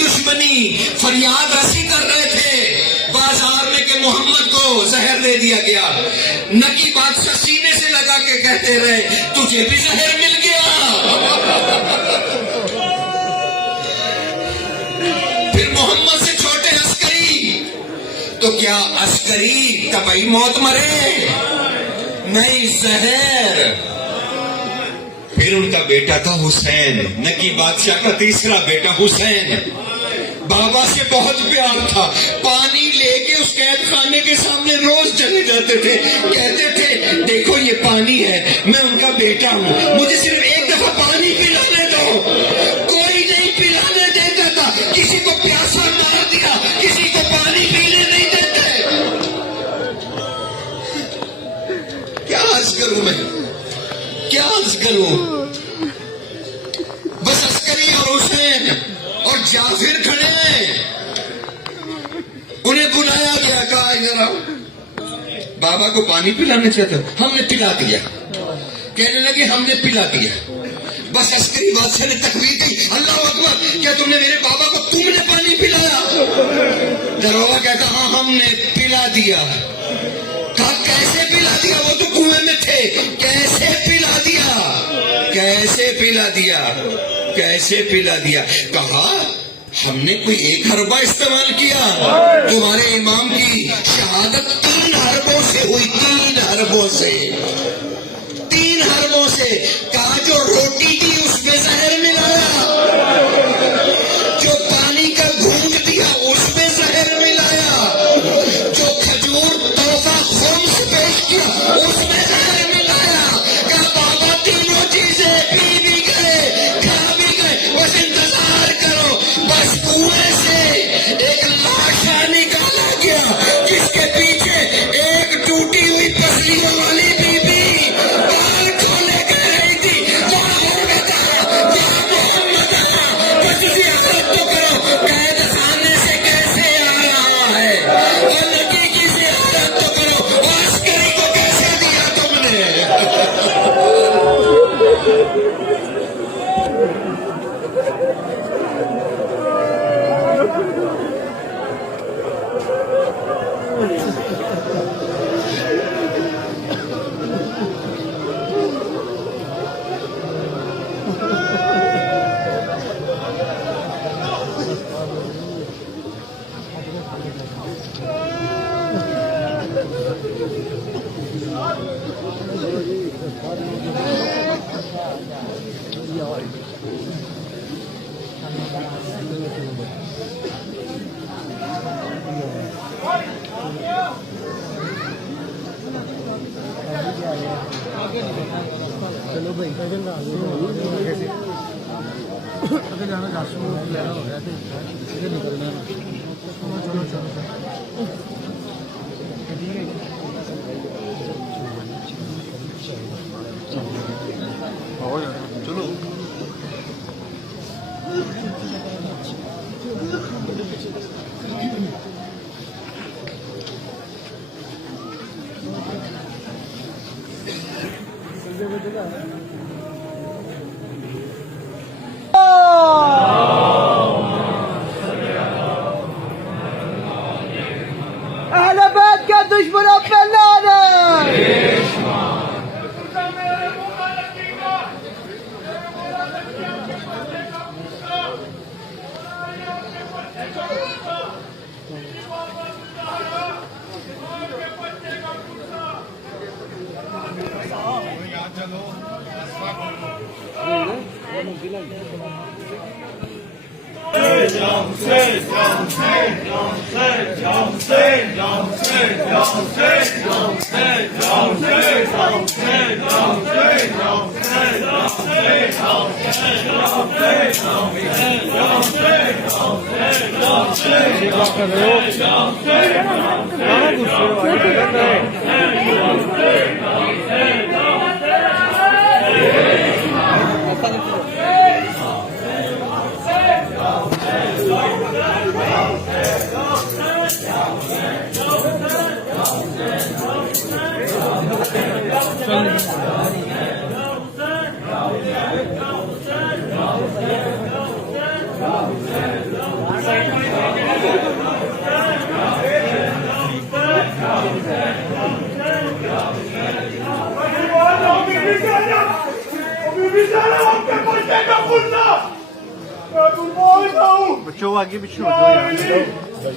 دشمنی فریاد رسی کر رہے تھے بازار میں کہ محمد کو زہر دے دیا گیا. نکی بادشاہ سینے سے لگا کے کہتے رہے تجھے بھی زہر مل گیا. پھر محمد سے چھوٹے عسکری, تو کیا عسکری طبعی موت مرے؟ نہیں, زہر. پھر ان کا بیٹا تھا حسین, نکی بادشاہ کا تیسرا بیٹا حسین. بابا سے بہت پیار تھا, پانی لے کے اس قید خانے کے سامنے روز چلے جاتے تھے, کہتے تھے دیکھو یہ پانی ہے, میں ان کا بیٹا ہوں, مجھے صرف ایک دفعہ پانی پلانے دو. کوئی نہیں پلانے دیتا تھا, کسی کو پیاسا مار دیا, کسی کو پانی پینے نہیں دیتے. کیا عرض کروں میں, کیا عرض کروں. بس عسکری اور حسین اور جعفر کھڑے ہیں. انہیں بلایا گیا, کہا ادھر آؤ, بابا کو پانی پلانا چاہتے, ہم نے پلا دیا. کہنے لگے ہم نے پلا دیا. بس عسکری بادشاہ نے تکبیر دی, اللہ اکبر, کیا تم نے میرے بابا کو تم نے پانی پلایا؟ دروازہ کہتا ہاں ہم نے پلا دیا. کہا کیسے پلا دیا, وہ تو کنویں میں تھے, کیسے پلا دیا, کیسے پلا دیا, کیسے پلا دیا؟ کہا ہم نے کوئی 1 حربہ استعمال کیا. تمہارے امام کی شہادت 3 حربوں سے ہوئی, 3 حربوں سے, 3 حربوں سے. کہا جو روٹی تھی اس میں زہر ملایا, جو پانی کا گھونٹ دیا اس میں زہر ملایا, جو کھجور تحفہ خمس پیش کیا اس میں زہر ملایا. کہا بابا تینوں چیزیں پی بھی گئے, کھا بھی گئے, بس انتظار کرو. بس کنویں سے ایک لاش نکالا گیا جس کے پیچھے ایک ٹوٹی ہوئی پسلیوں والی بی بی بال کھولے کر رہی تھی. یا محمد یا محمد, بس زیارت تو کرو. قید خانے سے کیسے آ رہا ہے, اور نبی کی زیارت تو کرو. اور عسکری کو کیسے دیا تم نے؟ چلو بھائی جانا جاسو لینا ہو گیا نکلنا. چلو چلو چلو اہل بیت کے دشمنوں پہ لعنت. چل बच्चों आगे पीछे हो जाओ